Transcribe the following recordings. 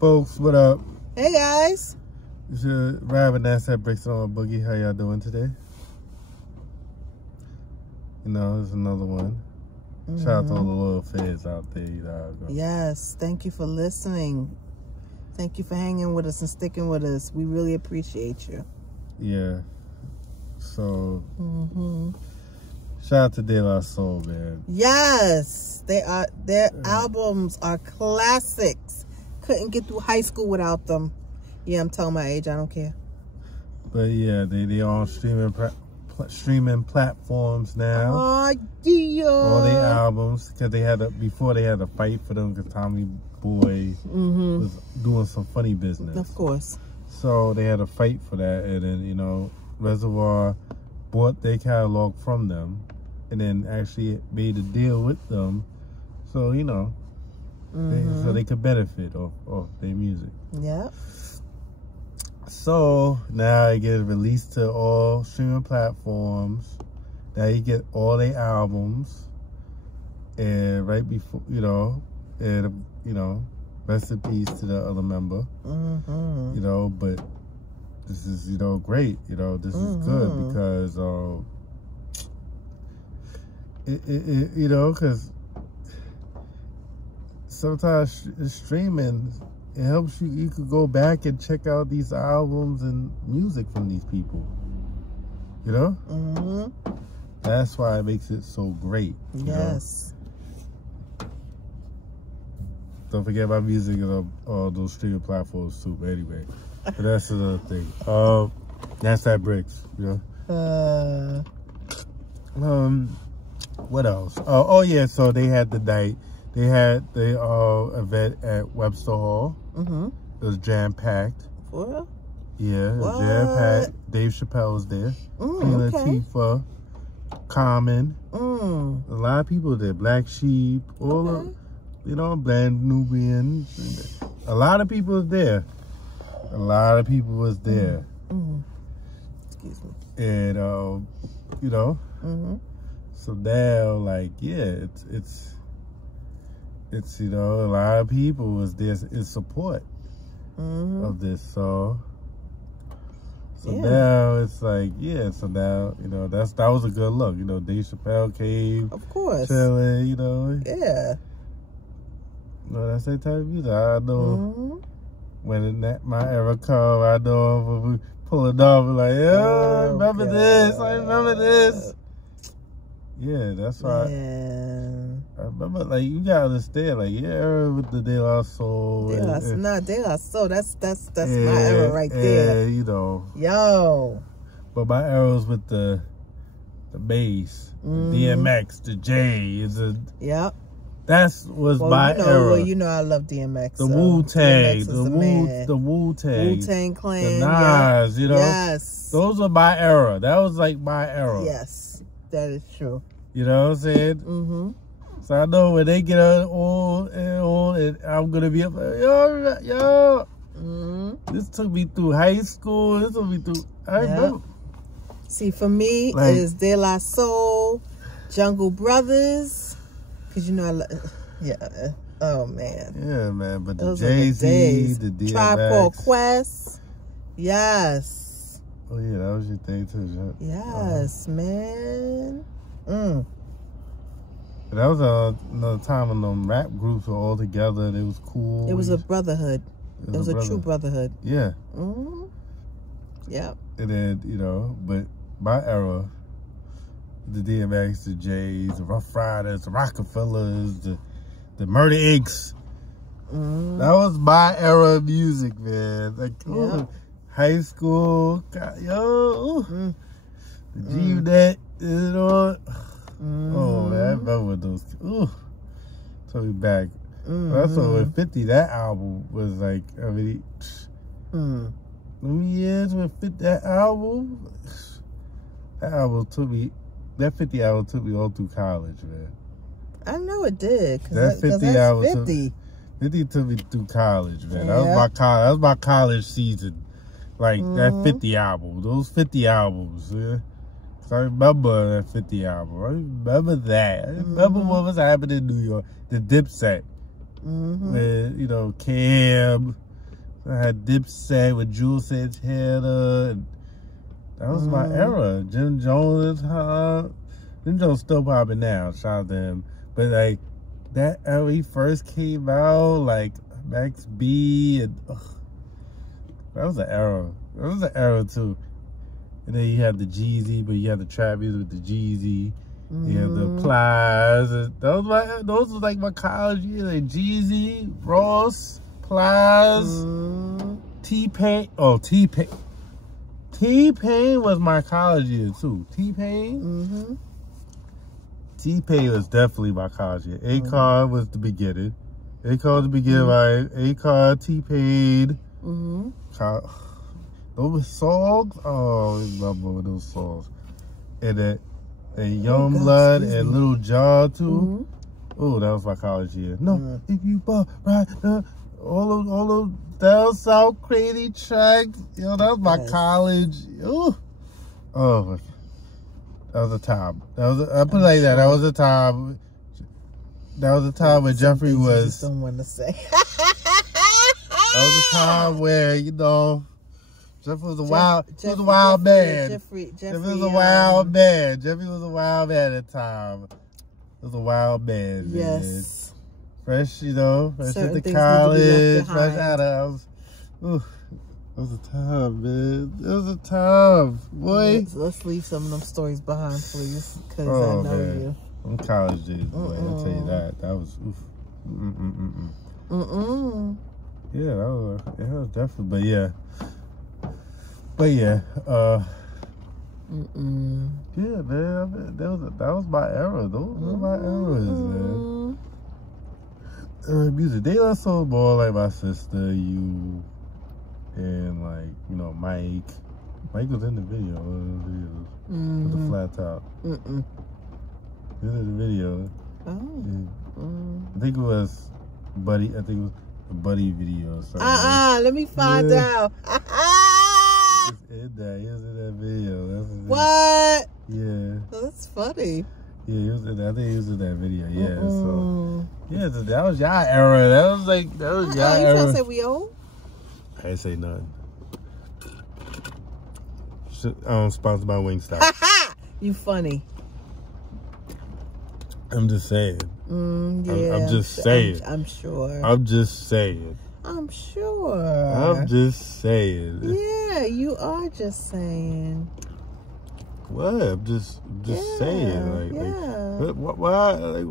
Folks, what up? Hey guys. It's your ride with Nazdaq Brixx on Boogie. How y'all doing today? You know, it's another one. Shout out to all the loyal fans out there. You know, yes, thank you for listening. Thank you for hanging with us and sticking with us. We really appreciate you. Yeah. So, shout out to De La Soul, man. Yes, their albums are classics. Couldn't get through high school without them. Yeah, I'm telling my age. I don't care. But yeah, they on streaming platforms now. Oh yeah. All their albums, because before they had to fight for them because Tommy Boy was doing some funny business. Of course. So they had to fight for that, and then you know, Reservoir bought their catalog from them, and then actually made a deal with them, so you know, so they could benefit off their music. Yep. So now it gets released to all streaming platforms. Now you get all their albums, and right before rest in peace to the other member. You know, but this is great. You know, this is good because because sometimes streaming, it helps you could go back and check out these albums and music from these people. You know? That's why it makes it so great. Yes. Know? Don't forget my music is on those streaming platforms too. But anyway, but that's another thing. Nazdaq Brixx. You know? What else? Oh yeah. So they had the night. They had the event at Webster Hall. It was jam-packed. For real? Yeah, it was jam-packed. Dave Chappelle was there. Queen Latifah, Common. A lot of people there. Black Sheep. All of, Bland Nubian. A lot of people was there. A lot of people was there. Excuse me. And, so now, like, yeah, it's a lot of people was there in support of this, so now it's like, so now that was a good look. Dave Chappelle came, of course, chilling, that's that type of music. I know when my era come, I know when we pull it off, like, I remember this, I remember this. Yeah, that's why. I remember, like, you gotta understand, like, your era with the De La Soul. De La Soul. That's my era right there. Yo. But my era was with the bass, the DMX, the J. That was my era. Well, I love DMX. The Wu-Tang, the Wu-Tang, Wu-Tang Clan, the Nas. Yes. Those are my era. That was like my era. Yes, that is true. You know what I'm saying? So I know when they get on, and I'm gonna be up like, yo. This took me through high school. This took me through. I remember. See, for me, it is De La Soul, Jungle Brothers, because oh man. Yeah, man. But the Jay-Z, the DMX, Tribe Called Quest. Yes. Oh yeah, that was your thing too, Yes, man. That was another time when them rap groups were all together. It was cool. It was a brotherhood. It was a true brotherhood. Yeah. Yep. And then, but my era, the DMX, the J's, the Rough Riders, the Rockefellers, the Murder Incs. That was my era of music, man. Like, high school, the G-Net, Oh man, I remember those. Took me back. That's when 50. That album was like, years when 50. That album took me. That 50 album took me all through college, man. I know it did. That 50 album 50 took me through college, man. That was my college season. Like that 50 album. Those 50 albums, yeah. I remember that 50 album. I remember that. I remember what was happening in New York. The Dipset. With, Cam, I had Dipset with Jules Santana. And that was my era. Jim Jones, Jim Jones still popping now. Shout out to him. But like that era he first came out, like Max B, and that was an era. That was an era too. And then you had the Jeezy, but you had the trap music with the Jeezy. You had the Plies. Those were like my college years. Like Jeezy, Ross, Plies, T-Pain. Oh, T-Pain. T-Pain was my college year too. T-Pain? T-Pain was definitely my college year. Akon was the beginning. Akon was the beginning, right? Akon, T-Pain. Those songs? Oh, I remember those songs. And then Youngblood and Lil Jon too. Oh, that was my college year. No, if you bought right now, all those down south crazy tracks. Yo, that was my college. Ooh. Oh my God. That was a time. I put it like that. That was a time. That was a time when Jeffrey was. Just don't want to say. That was a time where, you know, Jeffrey was a wild man. Jeffrey was a wild man. Jeffrey was a wild man at the time. He was a wild man. Yes. Man. Fresh, you know, fresh into college, fresh out of. Ooh, it was a time, man. It was a time, boy. Let's leave some of them stories behind, please, because I know you. I'm college days, boy. I'll tell you that. That was oof. Yeah, that was definitely. But yeah. Yeah, man. That was my era. Those were my eras, man. Music. They are so more like my sister, you, and like, you know, Mike. Mike was in the video. With the flat top. He was in the video. I think it was Buddy. I think it was a Buddy video or something. Let me find out. He was in that video. What? Yeah. Oh, that's funny. Yeah, he was in that. I think he was in that video. Yeah. So yeah, that was y'all era. That was y'all era. You trying to say we old? I ain't say nothing. Sponsored by Wingstop. You funny. I'm just saying. Yeah. I'm just saying. I'm sure. I'm just saying. I'm sure. I'm just saying. Yeah, you are just saying. What? I'm just saying. Like, why? Like,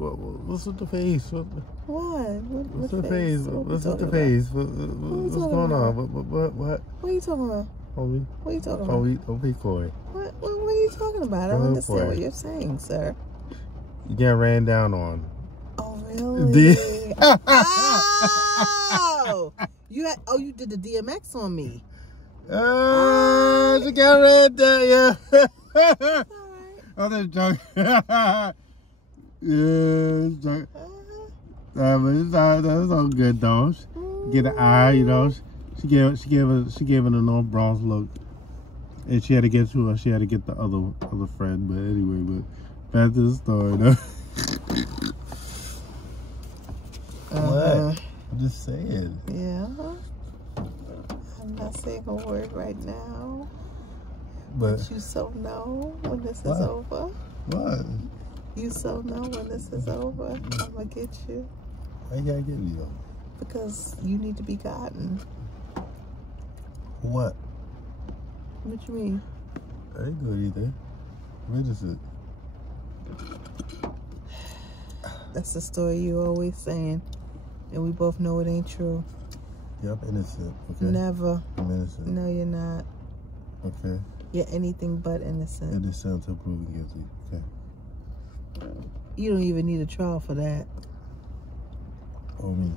what's with the face? What? What's with the face? What's with the face? What's going on? What? What are you talking about? Homie. What are you talking about? Don't be coy. What are you talking about? I don't understand what you're saying, sir. You get ran down on. Oh, really? You did the DMX on me. She got ran down, yeah. All right. I'm just joking. Yeah, it's joking. But it's all good though. Get an eye, you know. She gave it a North Bronx look, and she had to get the other friend. But anyway, back to the story though. What? I'm just saying. Yeah. I'm not saying a word right now. But you so know when this is over. What? You so know when this is over. I'm gonna get you. Why you gotta get me though? Because you need to be gotten. What? What you mean? I ain't good either. What is it? That's the story you always saying. And we both know it ain't true. Yeah, I'm innocent, okay? Never. I'm innocent. No, you're not. Okay. You're anything but innocent. Innocent until proven guilty, okay? You don't even need a trial for that. Oh, me.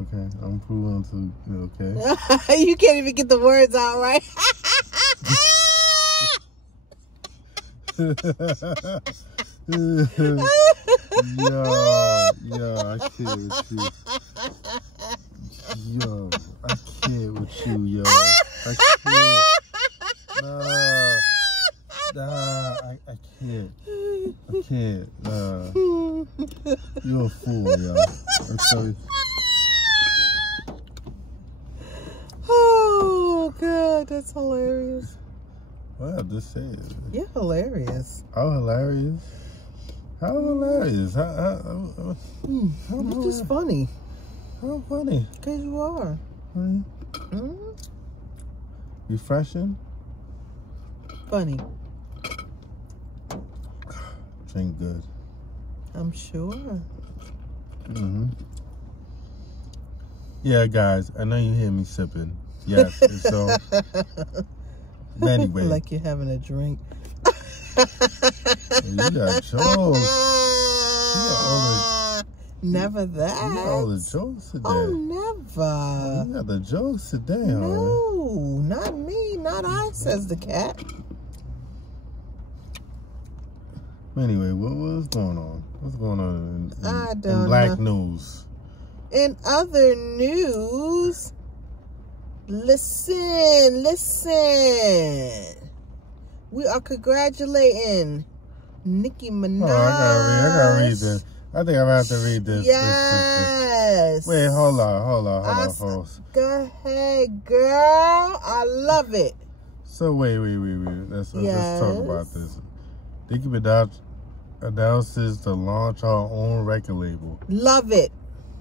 Okay, I'm proven until, okay? You can't even get the words out right. Yo, I can't with you. Yo, I can't with you, yo. I can't. Nah, I can't. I can't. Nah. You're a fool, y'all. I'm sorry. Oh, God, that's hilarious. Well, just say it. You're hilarious. Oh, hilarious? How hilarious? You're just funny. How funny? Because you are. Refreshing? Funny. Drink good. I'm sure. Yeah, guys, I know you hear me sipping. Yes, and so anyway. Like you're having a drink. You got jokes. Never that. You got all the jokes today. Oh, never. You got the jokes today, No, not me. Not I, says the cat. Anyway, what's going on? What's going on in in black news? In other news, listen. We are congratulating Nicki Minaj. Oh, I gotta read this. I think I'm gonna have to read this. Yes. Wait, hold on. Go ahead, girl. I love it. So wait. Let's talk about this. Nicki Minaj announces to launch her own record label. Love it.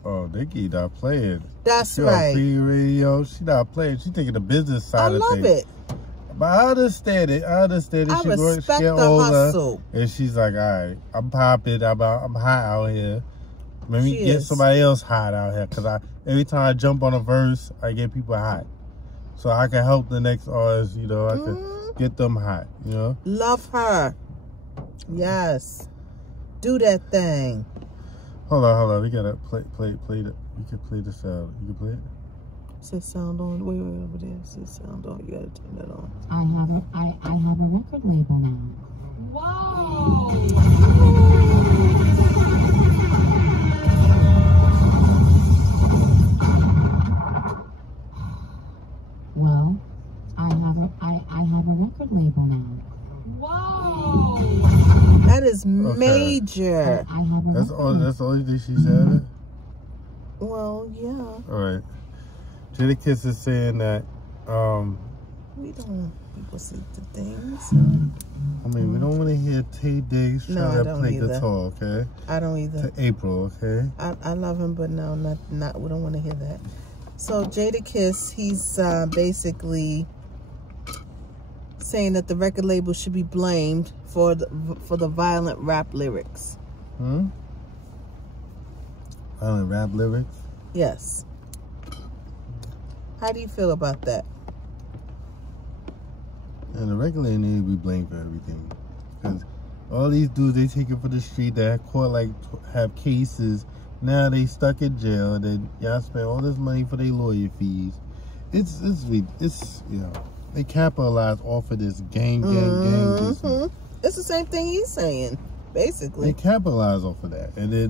Oh, Nicki not playing. That's right. She on radio. She not playing. She taking the business side of things. I love it. But I understand it. I respect the hustle. And she's like, all right, I'm popping. I'm hot out here. Let me get somebody else hot out here. Because every time I jump on a verse, I get people hot. So I can help the next artist, I can get them hot, Love her. Yes. Do that thing. Hold on. We gotta play it. We can play the sound. You can play it? Says sound on. Wait, over there. Says sound on. You gotta turn that on. I have a record label now. Whoa! Well, I have a record label now. Whoa! That is major. I have a That's the only thing she said? Well, yeah. All right. Jadakiss is saying that we don't want people to see the things. I mean, we don't want to hear Tay Diggs trying to play guitar, okay? I don't either. To April, okay? I love him, but no, not. We don't want to hear that. So Jadakiss, he's basically saying that the record label should be blamed for the violent rap lyrics. Violent rap lyrics? Yes. How do you feel about that? And the record label need to be blamed for everything. Because all these dudes, they take it for the street that caught, have cases. Now they stuck in jail. Then y'all spend all this money for their lawyer fees. It's they capitalize off of this gang. It's the same thing he's saying, basically. They capitalize off of that. And then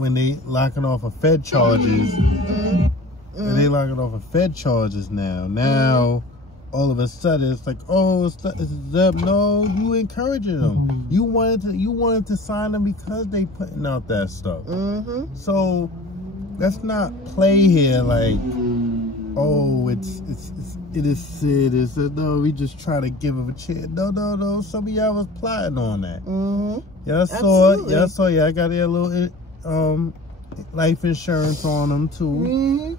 when they locking off of Fed charges, and they locking off of Fed charges now all of a sudden it's like, oh, it's them. No, you encouraging them. You wanted to sign them because they putting out that stuff. So let's not play here like, oh, it is said. It's no, we just try to give them a chance. No. Some of y'all was plotting on that. Y'all saw it. I got a little life insurance on them too.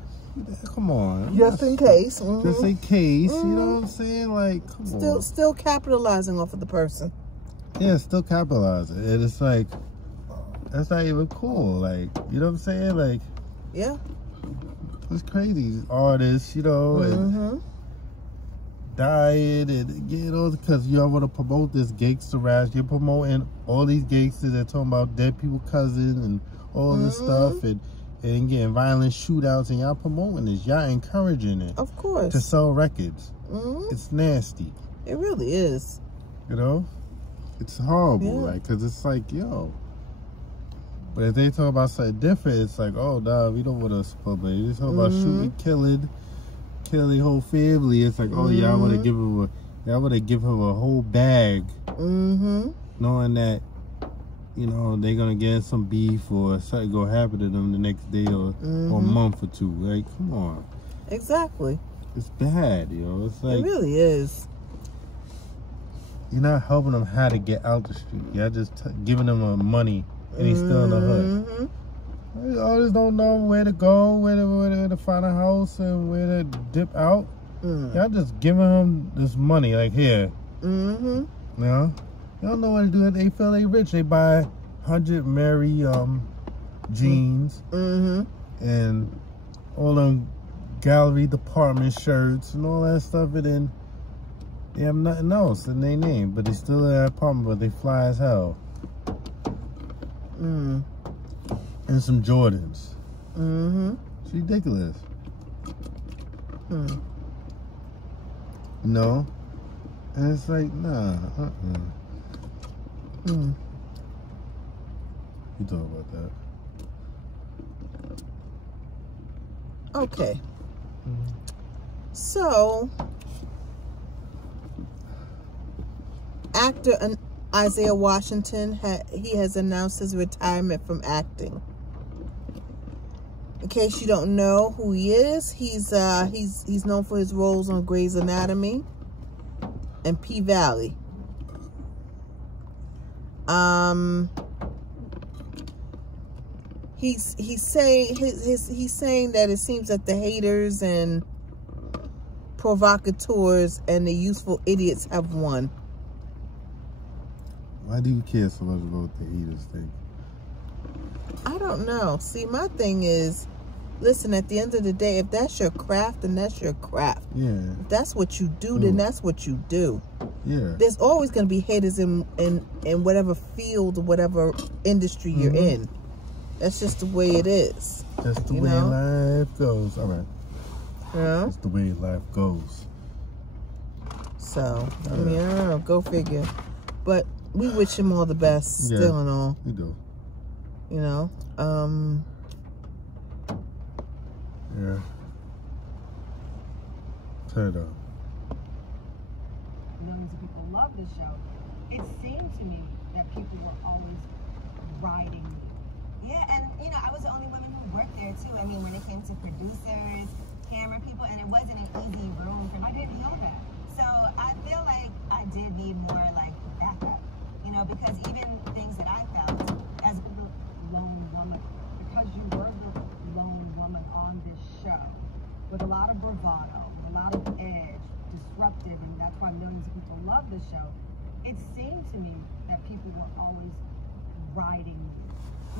Come on. Just in case. Just in case. You know what I'm saying? Like, come on. Still capitalizing off of the person. Yeah, still capitalizing. And it's like, that's not even cool. Like, you know what I'm saying? Like, yeah. It's crazy. Artists, and dying and getting all, because y'all want to promote this gangster rap. You're promoting all these gangsters that talking about dead people cousins and all this stuff and getting violent shootouts, and y'all promoting this. Y'all encouraging it. Of course. To sell records. It's nasty. It really is. It's horrible, because it's like, yo. But if they talk about something different, it's like, oh, nah, we don't want to support it. They talk about shooting, killing the whole family. It's like, oh, y'all want to give him a whole bag, knowing that you know, they're gonna get some beef or something gonna happen to them the next day or a month or two. Like, come on. Exactly. It's bad, you know. It's like, it really is. You're not helping them how to get out the street. You're just giving them money, and he's still in the hood. They always don't know where to go, where to find a house, and where to dip out. Y'all just giving him this money, like, here. You know? They don't know what to do. They feel they rich. They buy 100 Mary jeans and all them gallery department shirts and all that stuff, and then they have nothing else in their name, but they still in that apartment, but they fly as hell. And some Jordans. It's ridiculous. No. And it's like, nah. You talk about that. Okay. So, actor Isaiah Washington has announced his retirement from acting. In case you don't know who he is, he's known for his roles on Grey's Anatomy and P-Valley. He's saying that it seems that the haters and provocateurs and the useful idiots have won. Why do you care so much about the haters thing? I don't know. See, my thing is, listen, at the end of the day, if that's your craft, then that's your craft. Yeah. If that's what you do, then that's what you do. Yeah. There's always going to be haters in whatever field or whatever industry you're in. That's just the way it is. That's the way life goes. All right. Yeah. That's the way life goes. So, I mean, I don't know. Go figure. But we wish him all the best still and all. We do. You know? Yeah. Turn it on. Millions of people love the show. It seemed to me that people were always riding me. Yeah, and you know, I was the only woman who worked there too. I mean, when it came to producers, camera people, and it wasn't an easy room for me. I didn't know that. So I feel like I did need more like backup, you know, because even things that I felt as the lone woman, because you were the lone woman on this show with a lot of bravado, a lot of edge, disruptive, and that's why millions of people love the show. It seemed to me that people were always riding you.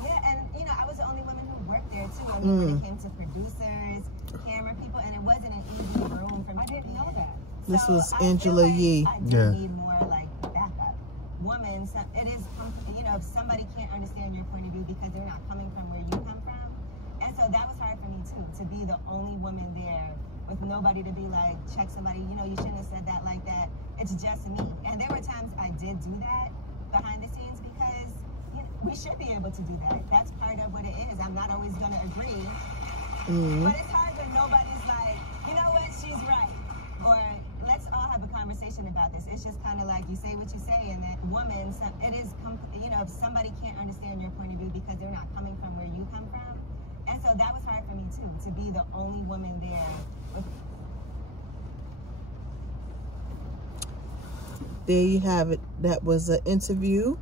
Yeah, and you know, I was the only woman who worked there too. I mean, when it came to producers, camera people, and it wasn't an easy room for me. I didn't know that. This So was I Angela feel like Yee. I do need more like backup. Woman, it is, you know, if somebody can't understand your point of view because they're not coming from where you come from. And so that was hard for me too, to be the only woman there with nobody to be like, check somebody, you know, you shouldn't have said that like that. It's just me. And there were times I did do that behind the scenes because we should be able to do that. That's part of what it is. I'm not always going to agree. But it's hard when nobody's like, you know what, she's right. Or let's all have a conversation about this. It's just kind of like you say what you say, and that woman, it is, you know, if somebody can't understand your point of view because they're not coming from where you come from. And so that was hard for me too, to be the only woman there. There you have it. That was an interview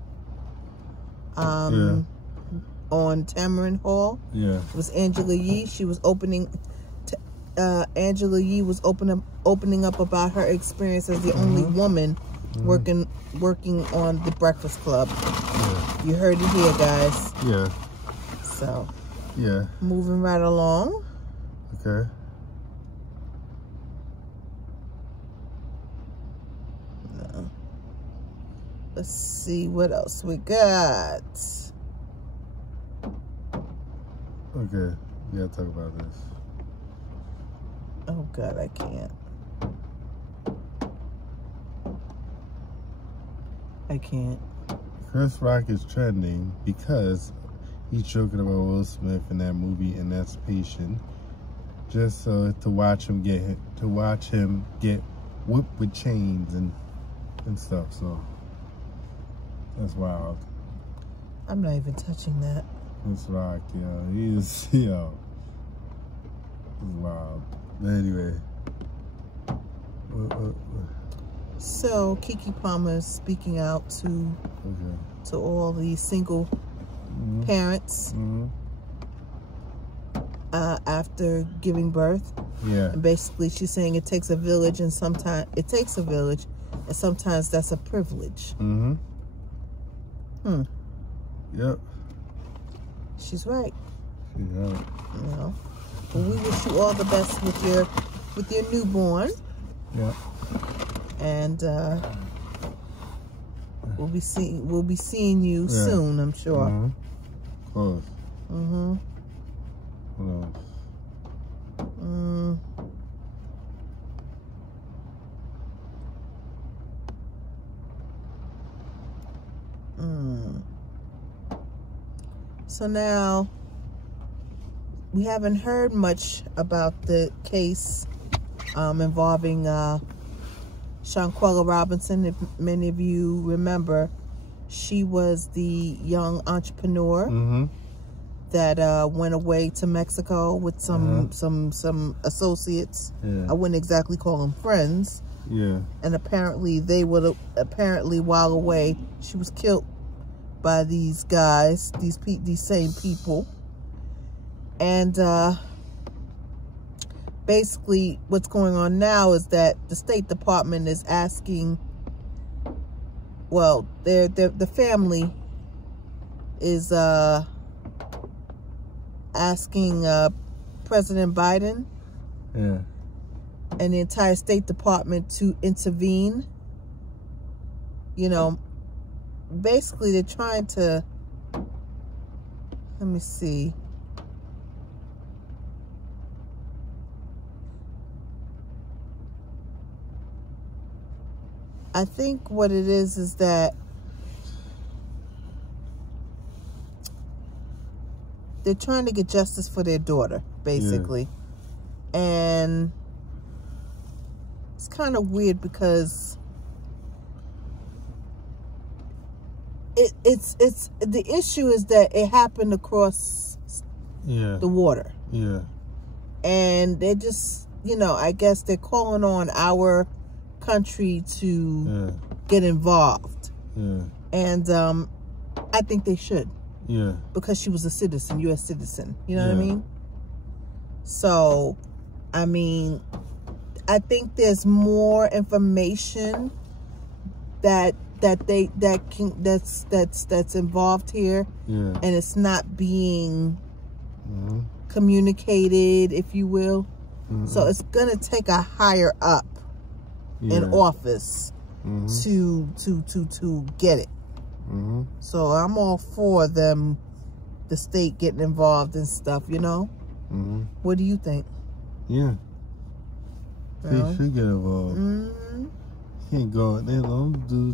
on Tamarind Hall. Yeah. It was Angela Yee. She was opening. Angela Yee was opening up about her experience as the only woman working on the Breakfast Club. Yeah. You heard it here, guys. Yeah. So. Yeah. Moving right along. Okay. No. Let's see what else we got. Okay. We gotta talk about this. Oh God, I can't. I can't. Chris Rock is trending because he's joking about Will Smith in that movie Emancipation, just so to watch him get whipped with chains and stuff. So that's wild. I'm not even touching that. It's rock, yo. He's, yo. It's wild. But anyway. So Keke Palmer is speaking out to all the single parents after giving birth. Yeah. And basically she's saying it takes a village, and sometimes it takes a village, and sometimes that's a privilege. Yep. She's right. She's right. You know. Well, we wish you all the best with your newborn. Yeah. And we'll be seeing you soon, I'm sure. Of course. What else? So now we haven't heard much about the case involving Shanquella Robinson. If many of you remember, she was the young entrepreneur that went away to Mexico with some associates. I wouldn't exactly call them friends. Yeah. And apparently while away, she was killed by these guys, these same people. And basically what's going on now is that the State Department is asking, well, the family is asking President Biden and the entire State Department to intervene. You know, basically they're trying to, let me see. I think what it is that they're trying to get justice for their daughter, basically. And it's kind of weird because it's the issue is that it happened across the water. Yeah. And they're just, you know, I guess they're calling on our country to get involved. And I think they should. Because she was a citizen, U.S. citizen. You know what I mean? So, I mean, I think there's more information that's involved here, and it's not being communicated, if you will. So it's gonna take a higher up in office to get it. So I'm all for them, the state getting involved and stuff, you know? What do you think? Yeah. They should get involved. Can't go,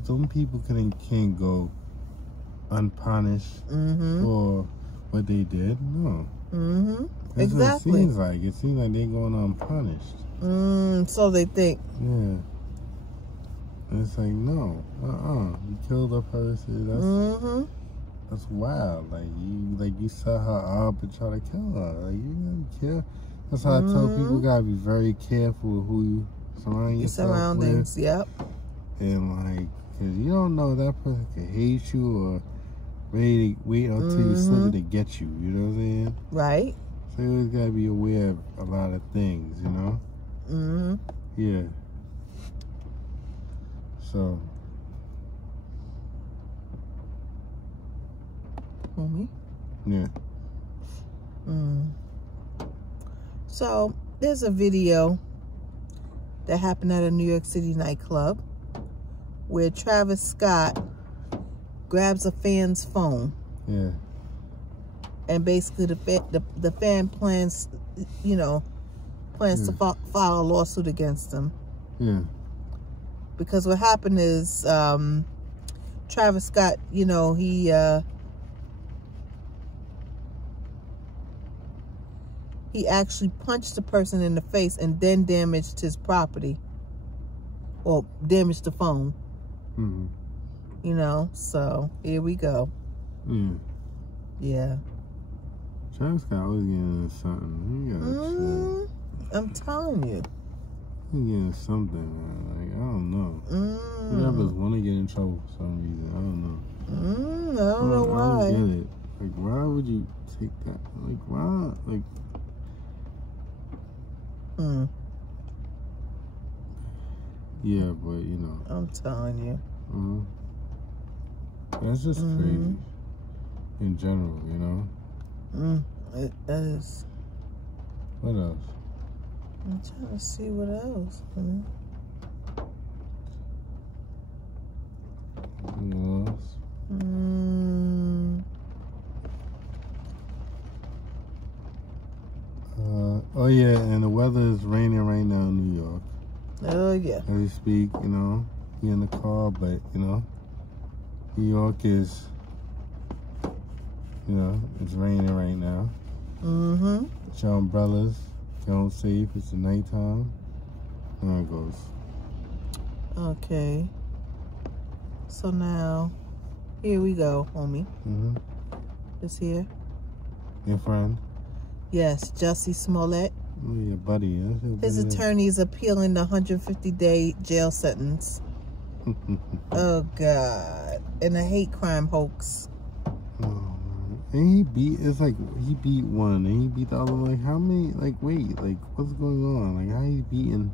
some people can't go unpunished for what they did. No. That's Exactly. what it seems like. It seems like they're going unpunished. So they think. Yeah. And it's like, no, you killed a person. That's wild. Like you set her up and try to kill her. Like, you gotta kill. That's how I tell people, you gotta be very careful with who you surround yourself surroundings, with. And like, cause you don't know, that person could hate you or wait until you slip to get you. You know what I'm saying? Right. So you always gotta be aware of a lot of things, you know? Yeah. So. Homie. Yeah. So there's a video that happened at a New York City nightclub where Travis Scott grabs a fan's phone. Yeah. And basically the fan plans, you know, to file a lawsuit against him. Yeah. Because what happened is Travis Scott, you know, he actually punched the person in the face and then damaged his property. Or damaged the phone. You know, so here we go. Yeah. Yeah. Travis Scott always getting into something. He got I'm telling you. He getting something, man. Like, I don't know. Rappers want to get in trouble for some reason. I don't know. I don't know why. I don't get it. Like, why would you take that? Like, why? Like, yeah, but you know. I'm telling you. That's just crazy. In general, you know. It is. What else? I'm trying to see what else. What else? Oh yeah, and the weather is raining right now in New York. Oh yeah. As we speak, you know, you're in the car, but you know, New York is, you know, it's raining right now. Get your umbrellas, get home safe. It's the nighttime. There it goes. Okay. So now, here we go, homie. This here. Your friend. Yes, Jussie Smollett. Oh, your buddy. That's your His buddy. attorney is appealing the 150-day jail sentence. Oh, God. And a hate crime hoax. Oh, man. And he beat, it's like, he beat one, and he beat the other one. Like, how many, like, wait, like, what's going on? Like, how he beating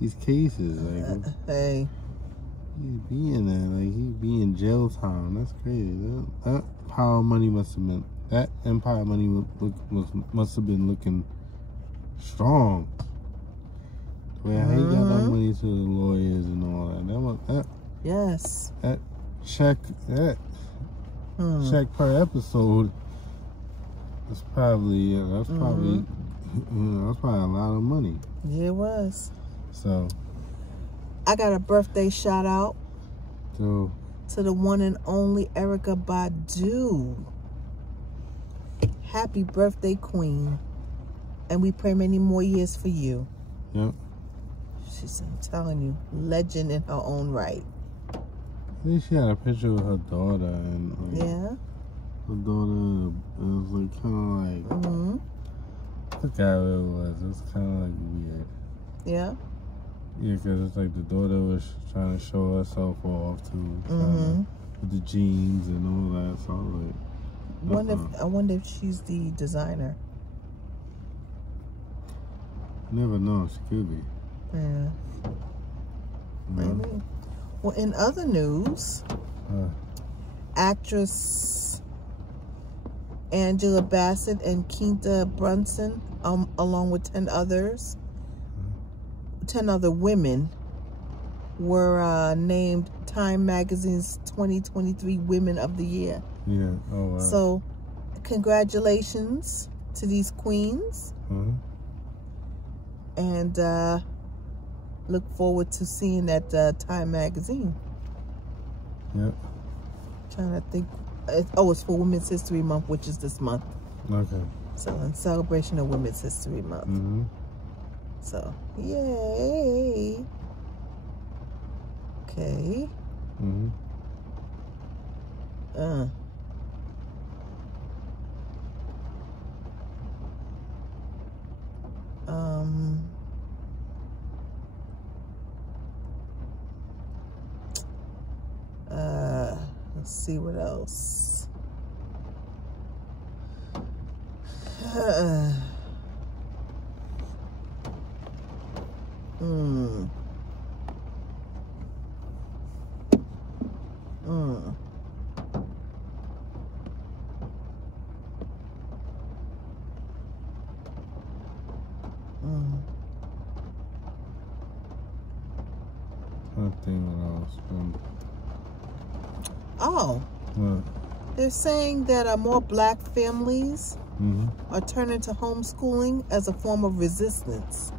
these cases? Like, Hey. he's beating that. Like, he beating jail time. That's crazy. That power money must have been, that Empire money must have been looking strong. Where how he got that money to the lawyers and all that. Yes. That check per episode is probably that's probably a lot of money. Yeah, it was. So I got a birthday shout out to the one and only Erykah Badu. Happy birthday, Queen. And we pray many more years for you. Yep. She's, I'm telling you, legend in her own right. I think she had a picture with her daughter, and like, Yeah. her daughter, it was like kind of like I forgot what it was. It was kind of like weird. Yeah. Yeah, because it's like the daughter was trying to show herself off too, with the jeans and all that. So I was like, I wonder if she's the designer. never know. She could be. Yeah. Maybe. Well, in other news, actress Angela Bassett and Quinta Brunson, along with 10 other women, were named Time Magazine's 2023 Women of the Year. Yeah. Oh wow. So, congratulations to these queens. And look forward to seeing that Time Magazine. Yep. Trying to think. It's for Women's History Month, which is this month. Okay. So, in celebration of Women's History Month. So, yay. Okay. Let's see what else. Oh. What? They're saying that more black families are turning to homeschooling as a form of resistance.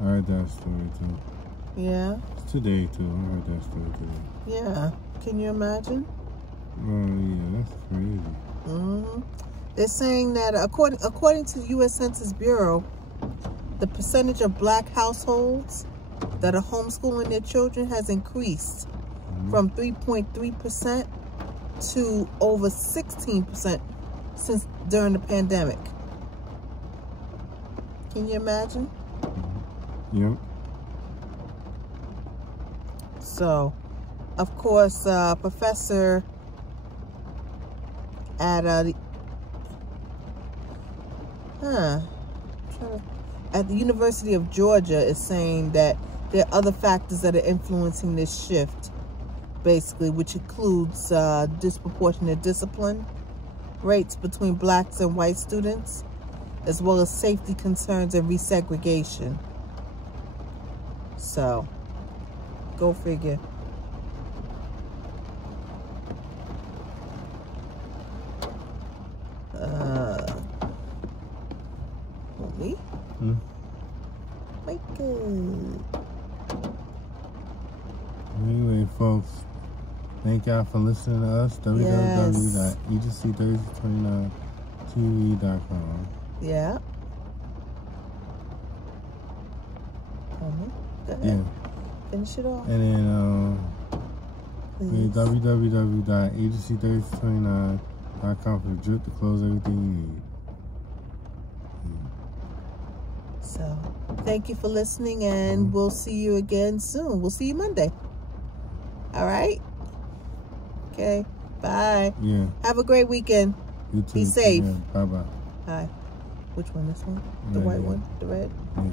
I heard that story too. Yeah? Today too. I heard that story today. Yeah. Can you imagine? Yeah, that's crazy. They're saying that according to the U.S. Census Bureau, the percentage of black households that are homeschooling their children has increased from 3.3% to over 16% since during the pandemic. Can you imagine? Yep. So, of course, professor at the University of Georgia is saying that there are other factors that are influencing this shift, basically, which includes disproportionate discipline rates between blacks and white students, as well as safety concerns and resegregation. So, go figure. Me? Michael. Anyway, folks, thank y'all for listening to us. www.agency3029tv.com. Yeah. Go ahead. Yeah. Finish it off. And then www.agency3029.com for the drip to close everything you need. So, thank you for listening, and we'll see you again soon. We'll see you Monday. All right? Okay. Bye. Yeah. Have a great weekend. You too. Be safe. Yeah. Bye-bye. Bye. Which one? This one? The Yeah, white yeah. one? The red? Yeah.